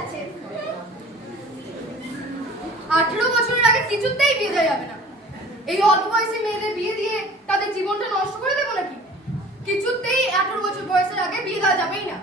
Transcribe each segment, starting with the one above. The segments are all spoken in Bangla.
আছে। 18 বছরের আগে কিছুতেই বিয়ে দেওয়া যাবে না। এই অল্প বয়সী মেয়েদের বিয়ে দিয়ে তাদের জীবনটা নষ্ট করে দেবো নাকি? কিছুতেই 18 বছর বয়সের আগে বিয়ে দেওয়া যাবেই না।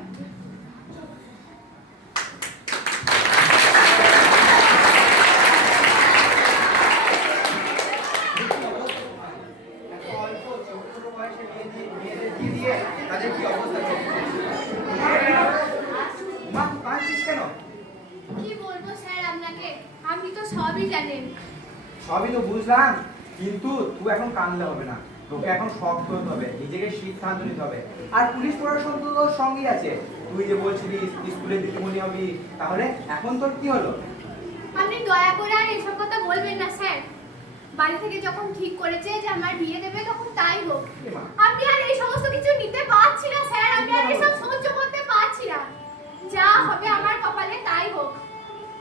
সবই তো বুঝলাম, কিন্তু তুই এখন কানলে হবে না, তোকে এখন শক্ত হতে হবে, নিজেকে সিদ্ধান্ত নিতে হবে। আর পুলিশ প্রশাসন তো তোর সঙ্গেই আছে। তুই যে বলছিলি স্কুলে দিদিমণি হবি, তাহলে এখন তোর কি হলো? আপনি দয়া করে আর এসব কথা বলবেন না স্যার। বাড়ি থেকে যখন ঠিক করেছে যে আমার বিয়ে দেবে, তখন তাই হোক। আমি আর এই সমস্ত কিছু নিতে পারছি না স্যার, আমি আর এসব সহ্য করতে পারছি না। যা হবে আমার কপালে তাই হোক,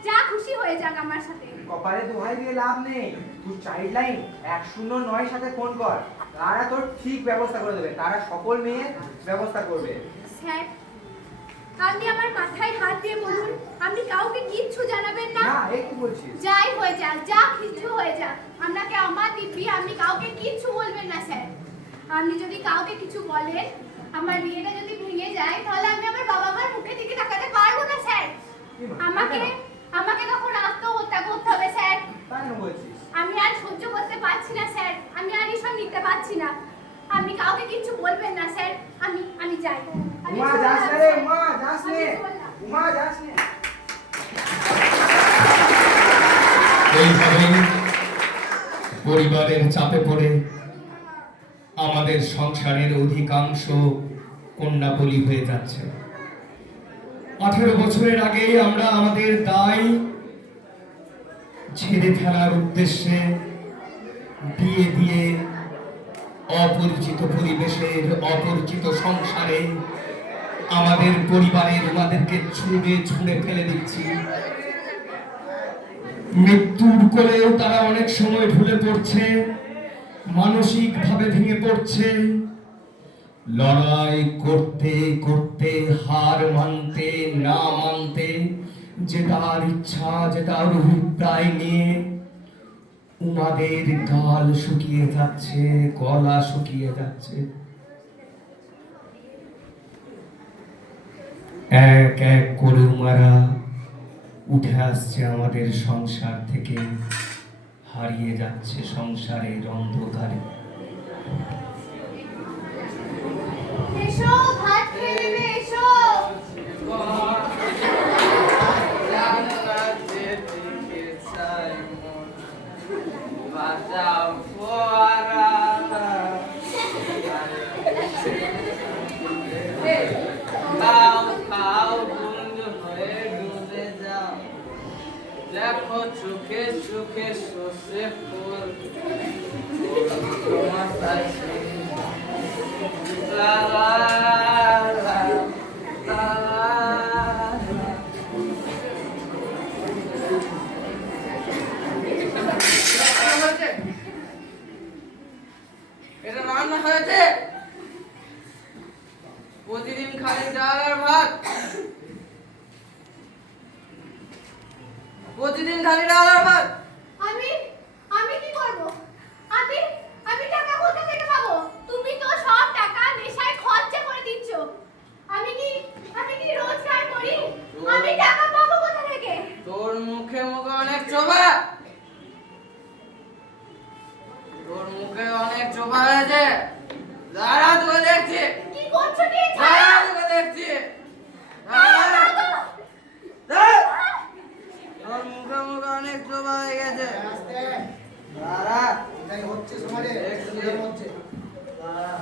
যা খুশি হয়ে যাক আমার সাথে। কপালে দোহাই দিয়ে লাভ নেই, তুই চাইল্ড লাইন 109 সাথে ফোন কর, তারা তোর ঠিক ব্যবস্থা করে দেবে, তারা সকল মেয়ে ব্যবস্থা করবে। স্যার, আপনি আমার মাথায় হাত দিয়ে বলুন, আপনি কাউকে কিচ্ছু জানাবেন না? না, এই কি বলছিস? যাই হয়ে যাক, যা কিছু হয়ে যাক, আপনাকে আমার দিব্যি আপনি কাউকে কিচ্ছু বলবেন না স্যার। আপনি যদি কাউকে কিছু বলেন, আমার বিয়েটা যদি ভেঙে যায়, তাহলে আমি আমার বাবা মার মুখে দিকে তাকাতে পারবো না স্যার। আমাকে তখন আত্মহত্যা করতে হবে স্যার। আমি আর সহ্য করতে পারছি না স্যার, আমি আর এসব নিতে পারছি না। আপনি কাউকে কিছু বলবেন না স্যার, আমি যাই। উমা যাস রে, উমা যাস রে, উমা যাস রে। এইভাবে পরিবারের চাপে পড়ে আমাদের সংসারের অধিকাংশ কন্যা বলি হয়ে যাচ্ছে। 18 বছরের আগে আমরা আমাদের দায় ছেড়ে ফেলার উদ্দেশ্যে বিয়ে দিয়ে অপরিচিত পরিবেশের অপরিচিত সংসারে আমাদের পরিবারের আমাদেরকে ছুঁড়ে ছুঁড়ে ফেলে দিচ্ছি। মৃত্যুর কোলেও তারা অনেক সময় ঢুলে পড়ছে, মানসিক ভাবে ভেঙে পড়ছে। লড়াই করতে করতে হার মানতে না মানতে, যে তার ইচ্ছা যে তার অভিপ্রায় নিয়ে উমাদের গাল শুকিয়ে যাচ্ছে, গলা শুকিয়ে যাচ্ছে। এক এক করে উমারা উঠে আসছে আমাদের সংসার থেকে, হারিয়ে যাচ্ছে সংসারের অন্ধকারে। এসো, ভাত খেয়ে নেবে, এসো। দেখো চোখে চোখে সর্ষে ফুল এটা রান্না হয়েছে। প্রতিদিন খালি ডাল আর ভাত, প্রতিদিন খালি ডাল আর ভাত। আমি কি করব? আমি টাকা কোথা থেকে পাবো? তুমি তো সব টাকা নেশায় খরচা করে দিচ্ছ। আমি কি রোজগার করি? আমি টাকা পাবো কোথা থেকে? তোর মুখে মুখে অনেক চোবা, তোর মুখে অনেক চোবা হয়েছে। দাঁড়া, তোকে দেখছি। কি করছো কি? দাঁড়া, তোকে দেখছি। তোর মুখে মুখে অনেক চোবা হয়ে গেছে। দাঁড়া, এটাই হচ্ছে সমাজে, হচ্ছে। দাঁড়া।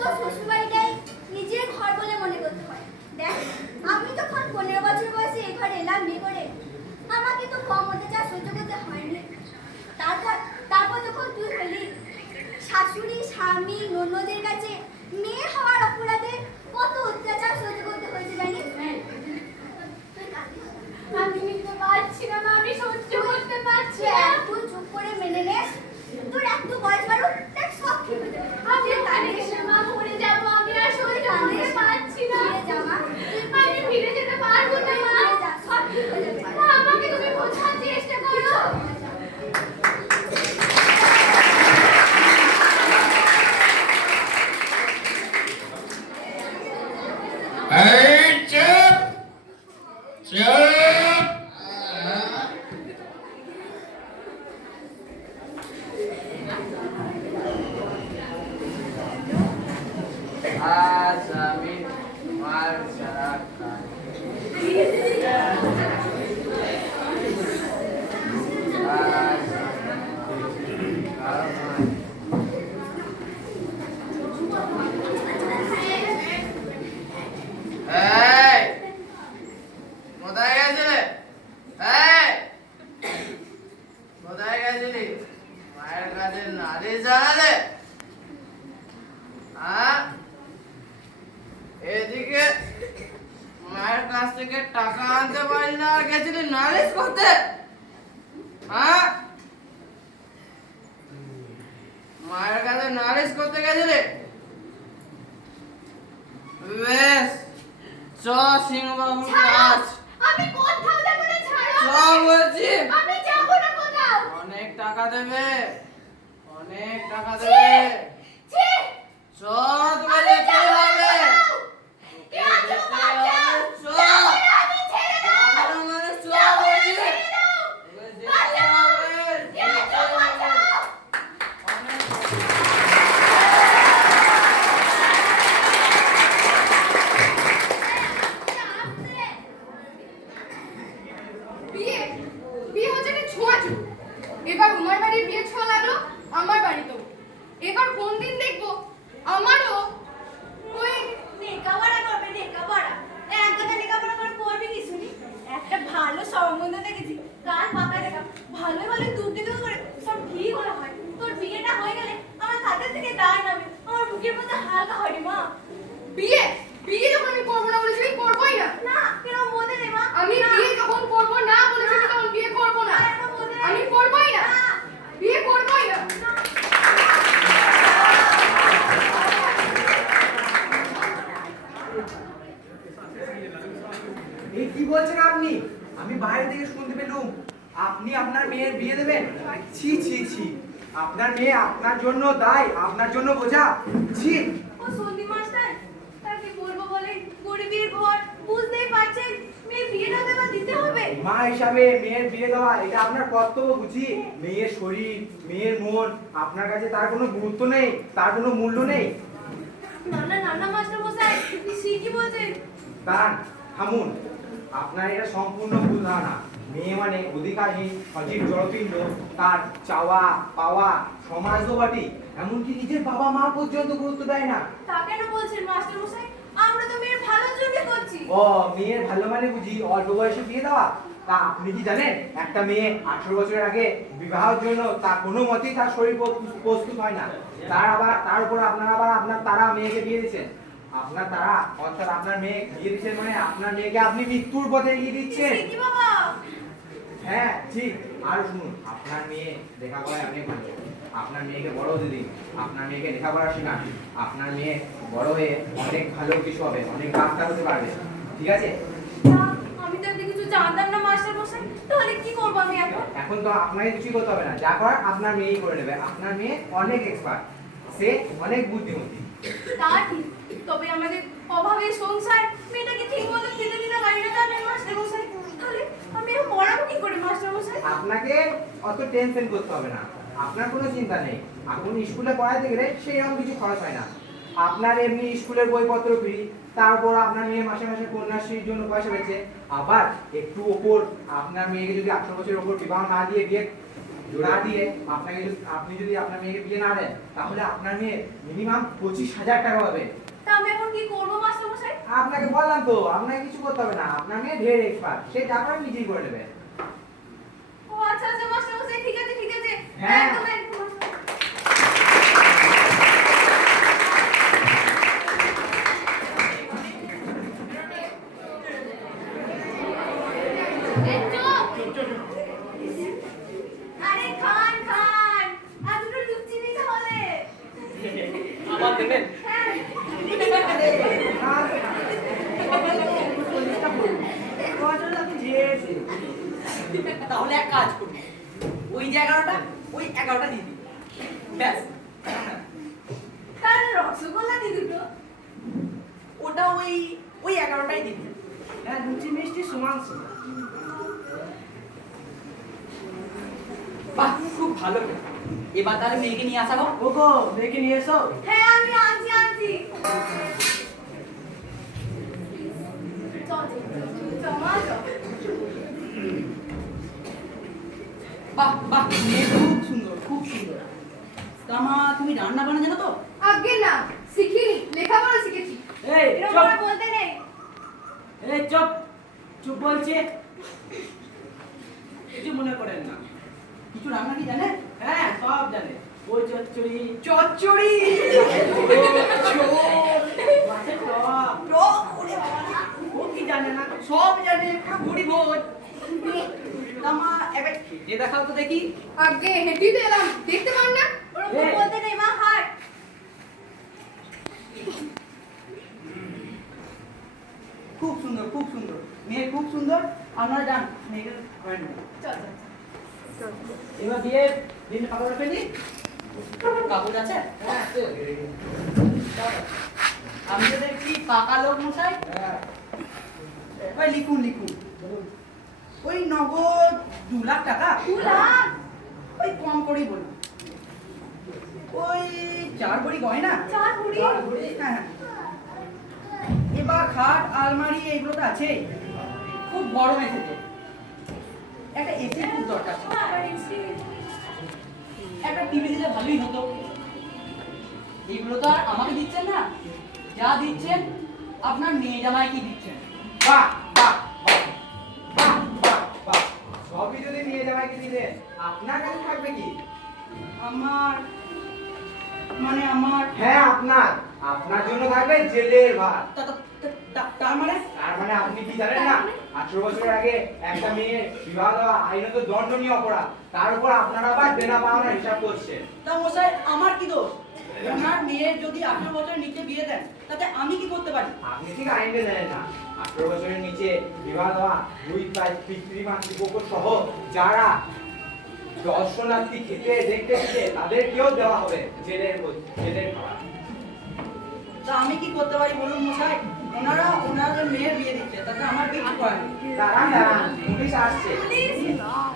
তো শ্বশুরবাড়িটাই নিজের ঘর বলে মনে করতে হয়। দেখ, আমি যখন 15 বছর বয়সে এ ঘরে এলাম বিয়ে করে, আমাকে তো কম অত্যাচার সহ্য করতে হয়নি। তারপর তারপর যখন তুই হলি, শাশুড়ি, স্বামী, ননদের কাছে মেয়ে হওয়ার অপরাধে কত অত্যাচার সহ্য করতে হয়েছে জানিস? আমি নিতে পারছি না মা, আমি সহ্য করতে পারছি না। তুই চুপ করে মেনে নে, তোর একটু বয়স বাড়ো, দেখ সব ঠিক হয়ে যাবে। আমি ওখানে এসে মা মরে যাবো, আমি আর সহ্য করতে পারছি না। ফিরে যা মা, আমি ফিরে যেতে পারবো না মা। ফিরে যা, সব ঠিক হয়ে যাবে। মা, আমাকে তুমি বোঝার চেষ্টা করো। এই চুপ চুপ। আজ আমি তোমার ছাড়া খাই। আজ কারো নয়। এই, কোথায় গেছিলে? এই, কোথায় গেছিলি? মায়ের কাছে নালিশ জানালে? হ্যাঁ? এদিকে মায়ের কাছ থেকে টাকা আনতে পারি না আর গেছিলি নালিশ করতে? হ্যাঁ? মায়ের কাছে নালিশ করতে গেছিলি? বেশ, চ সিংহবাবুর কাছ। আমি কোথাও যাবো না, ছাড়ো। চ বলছি। আমি যাবো না কোথাও। অনেক টাকা দেবে, অনেক টাকা দেবে। ছি, চ তোকে আমি যেতে যাবো না হবে। কোথাও। তোকে কে আছো, যেতে বাঁচাও। হবে। চ। যাবো না, আমি ছেড়ে দাও। যাবো না মানে চ যাবো না, বলছি। ছেড়ে দাও। তোকে যেতে বাঁচাও। হবে। কে আছো, বাঁচাও। বিয়ে বিয়ে হচ্ছে একটা ছোঁয়াছুত। এবার উমার বাড়ির বিয়ে ছোঁয়া লাগলো আমার বাড়িতেও। এবার কোন দিন দেখবো আমারও ওই লেখাপড়া করবে, লেখাপড়া। এক কথা লেখাপড়া করে করবি কি শুনি? একটা ভালো সম্বন্ধ দেখেছি, কাল পাকা দেখা, ভালোই ভালো দুটি দুটো করে সব ঠিক হলে হয়। তোর বিয়েটা হয়ে গেলে আমার হাতের থেকে দায় নামে, আমার বুকের মধ্যে হালকা হয় রে মা। বিয়ে বিয়ে যখন আমি করবো না বলেছি আমি করবোই না। না, কেরম বলতে রে মা? আমি না। বিয়ে যখন করবো না বলেছি আমি তখন বিয়ে করবো না। না, এরকম বলতে নেই। আমি করবোই না, না। বিয়ে করবোই না। এই কি বলছেন আপনি? আমি বাইরে থেকে শুনতে পেলুম আপনি আপনার মেয়ের বিয়ে দেবেন। ছি ছি ছি, আপনার মেয়ে আপনার জন্য দায়, আপনার জন্য বোঝা। ছি। ও সন্দীপ মাস্টার, তাকে বলবো বলে গরিবের ঘর, বুঝতেই পারছেন মেয়ে বিয়েটা দেওয়া দিতে হবে। মা হিসাবে মেয়ের বিয়ে দেওয়া এটা আপনার কর্তব্য বুঝি। মেয়ের শরীর, মেয়ের মন আপনার কাছে তার কোনো গুরুত্ব নেই, তার কোনো মূল্য নেই। না না মাস্টার মশাই, সে কি বলছেন? দাঁড়ান, থামুন। আপনার এটা সম্পূর্ণ ভুল ধারণা। মেয়ে মানে অধিকারহীন সজীব জড়পিণ্ড, তার চাওয়া পাওয়া সমাজ দোবাটি, এমনকি নিজের বাবা মা পর্যন্ত গুরুত্ব দেয় না। তা কেন বলছেন মাস্টার মশাই? আমরা তো মেয়ের ভালোর জন্য করছি। ও, মেয়ের ভালো মানে বুঝি অল্প বয়সে বিয়ে দেওয়া? তা আপনি কি জানেন একটা মেয়ে 18 বছরের আগে বিবাহের জন্য তার কোনো মতেই তার শরীর প্রস্তুত হয় না। তার উপর আপনার তারা মেয়েকে বিয়ে দিচ্ছেন। আপনার তারা অর্থাৎ আপনার মেয়ে বিয়ে দিচ্ছেন মানে আপনার মেয়েকে আপনি মৃত্যুর পথে এগিয়ে দিচ্ছেন। সে কি বাবা? হ্যাঁ ঠিক। আর শুনুন, আপনার মেয়ে লেখাপড়ায় অনেক ভালো, আপনার মেয়েকে বড় হতে দিন, আপনার মেয়েকে লেখাপড়া শেখান। আপনার মেয়ে বড় হয়ে অনেক ভালো কিছু হবে, অনেক ডাক্তার হতে পারবে। ঠিক আছে? না, আমি তো এত কিছু জানতাম না মাস্টার মশাই। তাহলে কি করব আমি এখন? এখন তো আপনাকে কিছুই করতে হবে না, যা করার আপনার মেয়েই করে নেবে। আপনার মেয়ে অনেক এক্সপার্ট, সে অনেক বুদ্ধিমতী। তা ঠিক, তবে আমাদের অভাবের সংসার, মেয়েটাকে ঠিক মতো খেতে দিতে পারি না তাহলে মাস্টার মশাই। তাহলে আমি এখন পড়াবো কি করে মাস্টার মশাই? আপনাকে অত টেনশন করতে হবে না, আপনার কোনো চিন্তা নেই। এখন স্কুলে পড়াতে গেলে সেইরকম কিছু খরচ হয় না। আপনার এমনি স্কুলের বইপত্র ফ্রি, তারপর আপনার মেয়ে মাসে মাসে কন্যাশ্রীর জন্য পয়সা পেয়েছে। আবার একটু ওপর আপনার মেয়েকে যদি 18 বছরের ওপর বিবাহ না দিয়ে বিয়ে না দিয়ে আপনি যদি আপনার মেয়েকে বিয়ে না দেন তাহলে আপনার মেয়ে মিনিমাম 25,000 টাকা পাবে। তা আমি এখন কি করবো মাস্টারমশাই? আপনাকে বললাম তো, আপনাকে কিছু করতে হবে না, আপনার মেয়ে ঢের এক্সপার্ট, সে যা করে নিজেই করে নেবে। ও আচ্ছা আচ্ছা মাস্টারমশাই, ঠিক আছে ঠিক আছে। হ্যাঁ। একদম একদম। আরে খান খান, আর দুটো লুচি দিই তাহলে। আমার দেবেন? হ্যাঁ। তাহলে এক কাজ করবো, ওই যে 11টা, ওই 11টা দিয়ে দিই, ব্যাস। তাহলে রসগোল্লা দিই দুটো। ওটা ওই 11টাই দিবি। হ্যাঁ, লুচি মিষ্টি সমান সমান। বাহ, খুব ভালো। এবার তাহলে মেয়েকে নিয়ে আসা হোক। ওগো, মেয়েকে নিয়ে এসো। হ্যাঁ আমি আনছি আনছি। চল চল মা চল। বাহ বাহ, মেয়ে খুব সুন্দর, খুব সুন্দর। তা মা, তুমি রান্না বান্না জানো তো? আগে না, শিখিনি, লেখাপড়া শিখেছি। এই এরকম চুপ, আর বলতে নেই। এই চুপ, চুপ বলছি। কিছু মনে করেন না। কিছু রান্না কি জানে? হ্যাঁ, সব জানে। ওই চচ্চড়ি, চচ্চড়ি, মাছের টক, টক, ওরে বাবা না। ও কি জানে না? সব জানে, পুরো ভুড়ি ভোজ। তা মা, এবার খেতে দেখাও তো দেখি। আগে হেঁটেই তো এলাম, দেখতে পান না? ওরকম এই। বলতে নেই মা, হাট। খুব সুন্দর, খুব সুন্দর, মেয়ে খুব সুন্দর। আপনারা যান, মেয়েকে ঘরে নেবেন। চল চল। এবার দিয়ে দিন কাপড় ফেলি। কাগজ আছে? হ্যাঁ, আছে। আমি তো দেখছি পাকা লোক মশাই। হ্যাঁ, ওই লিখুন লিখুন। ওই নগদ 2 লাখ টাকা। 2 লাখ? ওই কম করেই বলুন। ওই 4 ভরি গয়না। 4 ভরি? হ্যাঁ হ্যাঁ। এবার খাট আলমারি এগুলো তো আছে। খুব গরম এসেছে, একটা এসি খুব দরকার ছিল। একটা টিভি দিলে ভালোই হতো। এগুলো তো আর আমাকে দিচ্ছেন না, যা দিচ্ছেন আপনার মেয়ে জামাইকে দিচ্ছেন। বাহ বাহ বাহ বাহ বাহ বাহ, সবই যদি নিয়ে জামাইকে দিলে আপনার কাছে থাকবে কি? আমার মানে আমার হ্যাঁ আপনার জন্য থাকবে জেলের ভাত। তার মানে তার মানে আপনি কি জানেন না, 18 বছরের আগে একটা মেয়ের বিবাহ দেওয়া আইনত দণ্ডনীয় অপরাধ, তার উপর আপনারা আবার দেনা পাওনার হিসাব করছেন। তা মশাই, আমার কি দোষ? ওনার মেয়ের যদি 18 বছরের নিচে বিয়ে দেন, তাতে আমি কি করতে পারি? আপনি ঠিক আইনটা জানেন না, 18 বছরের নিচে বিবাহ দেওয়া দুই পিতৃমাতৃপক্ষ সহ যারা দর্শনার্থী খেতে দেখতে এসেছে তাদেরকেও দেওয়া হবে জেলের খাবার। তা আমি কি করতে পারি বলুন মশাই? ওনাদের মেয়ের বিয়ে দিচ্ছে, তাতে আমার কিছু করার নেই। দাঁড়ান, পুলিশ আসছে।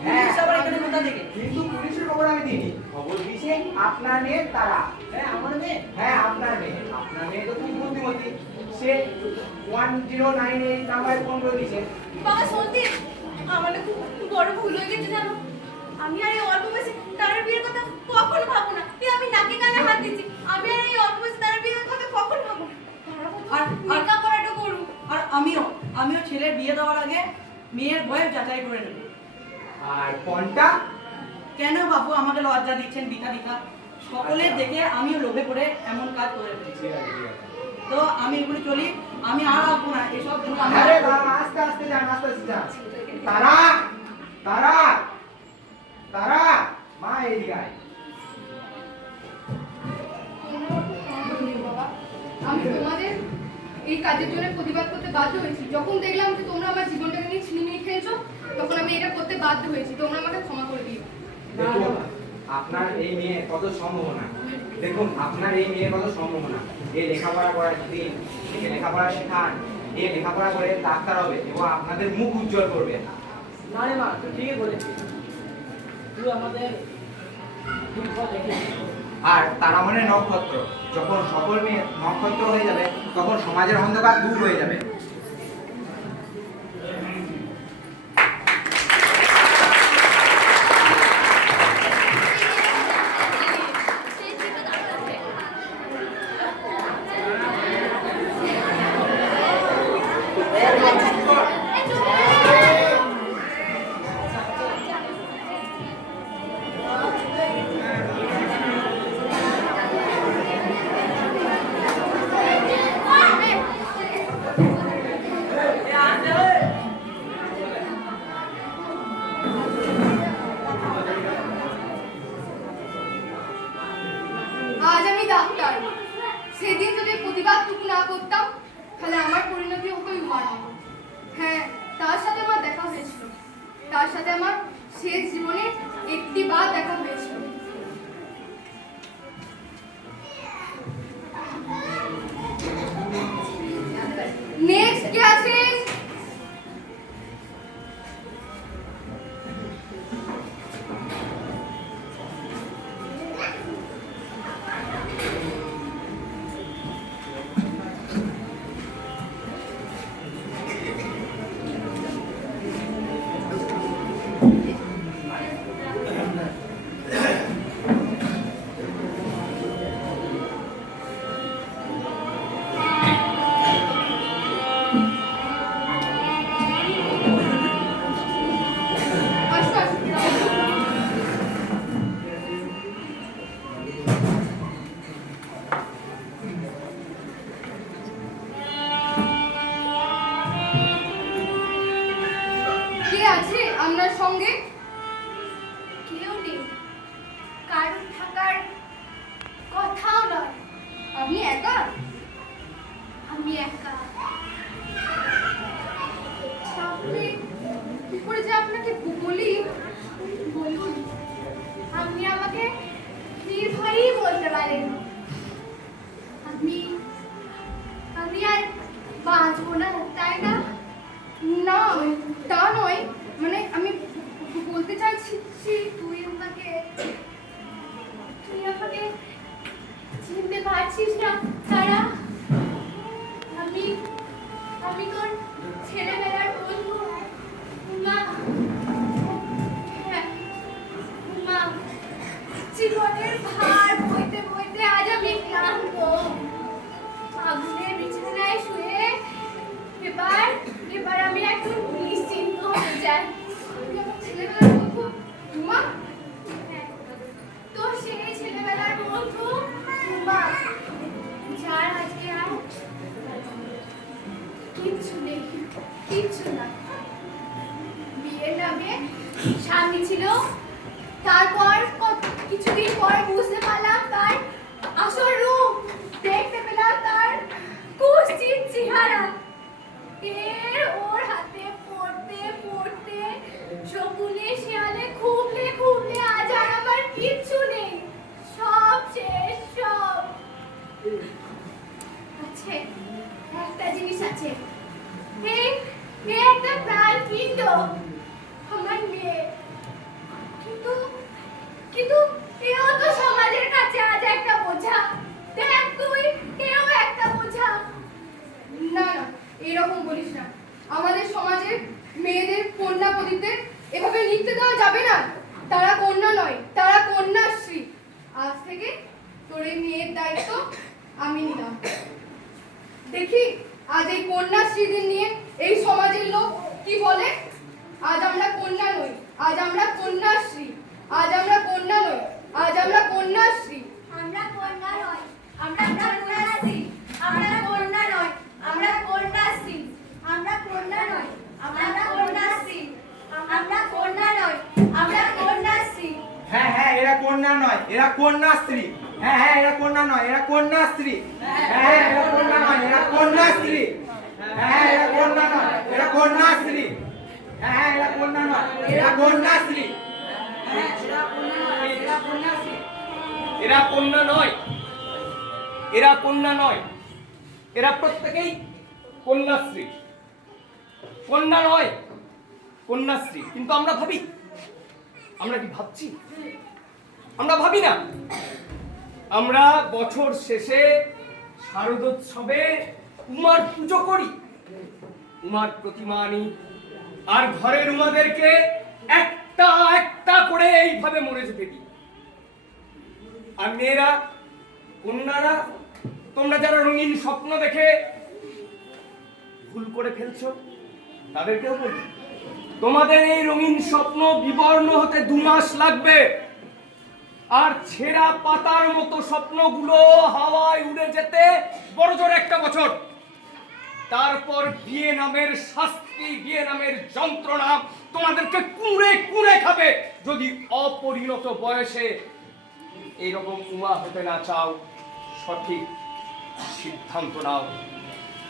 হ্যাঁ, পুলিশ আবার এখানে কোথা থেকে? কিন্তু পুলিশের খবর আমি দিইনি, খবর দিয়েছে আপনার মেয়ের তারা। হ্যাঁ, আমার মেয়ে। হ্যাঁ, আপনার মেয়ে তো খুব বুদ্ধিমতী, সে 1098 নাম্বারে ফোন করে দিয়েছে। বাবা সত্যি আমার না খুব বড় ভুল হয়ে গেছে জানো। আমি আর এই অল্প বয়সে তার বিয়ের কথা কখনো ভাবো না। আমি নাকে কানে হাত দিচ্ছি। আমি আর এই অল্প বয়সে তার বিয়ের কথা কখনো ভাবো না। আর মেকআপ করাটা করুন। আর আমিও ছেলের বিয়ে দেওয়ার আগে মেয়ের বয়স যাচাই করে নেব। আর কোনটা? কেন বাবু আমাকে লজ্জা দিচ্ছেন বিকা বিকা? সকলের দেখে আমিও লোভে পড়ে এমন কাজ করে ফেলেছি। তো আমি এগুলো চলি, আমি আর আসবো না এসব জিনিস আমি আরে বাবা, আস্তে আস্তে যান, আস্তে আস্তে যান। তারা তারা তারা মা এদিকে আয়। বাবা, আমি তোমাদের এই কাজের জন্য প্রতিবাদ করতে বাধ্য হয়েছি। যখন দেখলাম যে তোমরা আমার জীবনটাকে নিয়ে ছিনিমিনি খেলছো, তখন আমি এটা করতে বাধ্য হয়েছি। তোমরা আমাকে ক্ষমা করে দিও। দেখুন আপনার এই মেয়ে কত সম্ভাবনা, দেখুন আপনার এই মেয়ে কত সম্ভাবনা। এ লেখাপড়া করার দিন, একে লেখাপড়া শেখান, এ লেখাপড়া করে ডাক্তার হবে এবং আপনাদের মুখ উজ্জ্বল করবে। না রে মা, তুই ঠিকই বলেছিস। তুই আমাদের দুঃখ দেখিস। আর তারা মানে নক্ষত্র, যখন সকল মেয়ে নক্ষত্র হয়ে যাবে তখন সমাজের অন্ধকার দূর হয়ে যাবে। তাহলে আমার পরিণতি হতো উমার মতো। হ্যাঁ, তার সাথে আমার দেখা হয়েছিল, তার সাথে আমার শেষ জীবনে একটি বার দেখা হয়েছিল। নেক্সট কে আছেন? আসো, আসো। কে আছে আপনার সঙ্গে? কেউ নেই, কারণ থাকার কথাও নয়। আপনি একা? আমি একা। তাহলে কি করে যে আপনাকে বলি? বলুন, আপনি আমাকে নির্ভয়ই বলতে পারেন। আমি আমি আর বাঁচবো না, তাই না? না, তা নয়, মানে আমি বলতে চাইছি তুই আমাকে চিনতে পারছিস না তারা? আমি আমি তোর ছেলেবেলার বন্ধু উমা। হ্যাঁ, উমা। জীবনের ভার বইতে বইতে আজ আমি ক্লান্ত। আগুনের বিছানায় শুয়ে এবার আমি একটু নিশ্চিন্ত হতে চাই। আমি আমার ছেলেবেলার বন্ধু উমা। হ্যাঁ, তো সেই ছেলেবেলার বন্ধু উমা, যার আজকে আর কিচ্ছু নেই, কিচ্ছু না। বিয়ের নামে স্বামী ছিল, তারপর কিছুদিন পর বুঝতে পারলাম তার আসল রূপ, দেখতে পেলাম তার কুৎসিত চেহারা। ওর হাতে পড়তে পড়তে শকুনে শিয়ালে খুবলে খুবলে আজ আর আমার কিচ্ছু নেই, সব শেষ, সব। আছে একটা জিনিস আছে, এই একটা প্রাণ পিণ্ড, আমার মেয়ে। কিন্তু কিন্তু এও তো সমাজের কাছে আজ একটা বোঝা। দেখ তুই, এও একটা বোঝা। না না, এরকম বলিস না। আমাদের সমাজের মেয়েদের কন্যাপতিদের এভাবে লিখতে দেওয়া যাবে না। তারা কন্যা নয়, তারা কন্যাশ্রী। আজ থেকে তোর এই মেয়ের দায়িত্ব আমি নিলাম। দেখি আজ এই কন্যাশ্রীদের নিয়ে এই সমাজের লোক কি বলে। আজ আমরা কন্যা নই, আজ আমরা কন্যাশ্রী। আজ আমরা কন্যা নই, আজ আমরা কন্যাশ্রী। আমরা কন্যা নয়, আমরা কন্যাশ্রী। আমরা কন্যা নয়, আমরা কন্যাশ্রী। আমরা কন্যা নয়, আমরা কন্যাশ্রী। আমরা কন্যা নয়, আমরা কন্যাশ্রী। হ্যাঁ হ্যাঁ, এরা কন্যা নয়, এরা কন্যাশ্রী। হ্যাঁ হ্যাঁ, এরা কন্যা নয়, এরা কন্যাশ্রী। হ্যাঁ, এরা কন্যা নয়, এরা কন্যাশ্রী। হ্যাঁ, এরা কন্যা নয়, এরা কন্যাশ্রী। হ্যাঁ, এরা কন্যা নয়, এরা কন্যাশ্রী। হ্যাঁ, এরা কন্যা নয়, এরা কন্যাশ্রী। এরা কন্যা নয়, এরা কন্যা নয়, এরা প্রত্যেকেই কন্যাশ্রী। কন্যা নয়, কন্যাশ্রী। কিন্তু আমরা ভাবি, আমরা কি ভাবছি? আমরা ভাবি না। আমরা বছর শেষে শারদোৎসবে উমার পুজো করি, উমার প্রতিমা আনি, আর ঘরের উমাদেরকে একটা একটা করে এইভাবে মরে যেতে দিই। আর মেয়েরা, কন্যারা, তোমরা যারা রঙিন স্বপ্ন দেখে ভুল করে ফেলছো, তাদেরকেও বলি, তোমাদের এই রঙিন স্বপ্ন বিবর্ণ হতে 2 মাস লাগবে। আর ছেঁড়া পাতার মতো স্বপ্নগুলো হাওয়ায় উড়ে যেতে বড় জোর 1 বছর। তারপর বিয়ে নামের শাস্তি, বিয়ে নামের যন্ত্রণা তোমাদেরকে কুঁড়ে কুঁড়ে খাবে যদি অপরিণত বয়সে এইরকম উমা হতে না চাও। সঠিক সিদ্ধান্ত নাও।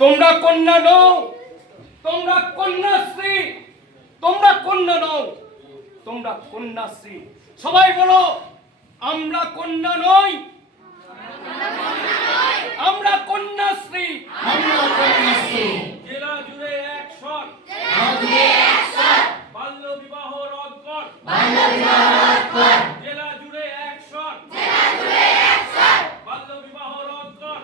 তোমরা কন্যা নও, তোমরা কন্যাশ্রী, তোমরা কন্যা নও, তোমরা কন্যাশ্রী। সবাই বলো, আমরা কন্যা নই, আমরা কন্যাশ্রী। জেলা জুড়ে এক স্বর, বাল্য বিবাহ রদ কর, জেলা জুড়ে এক স্বর, বাল্য বিবাহ রদ কর।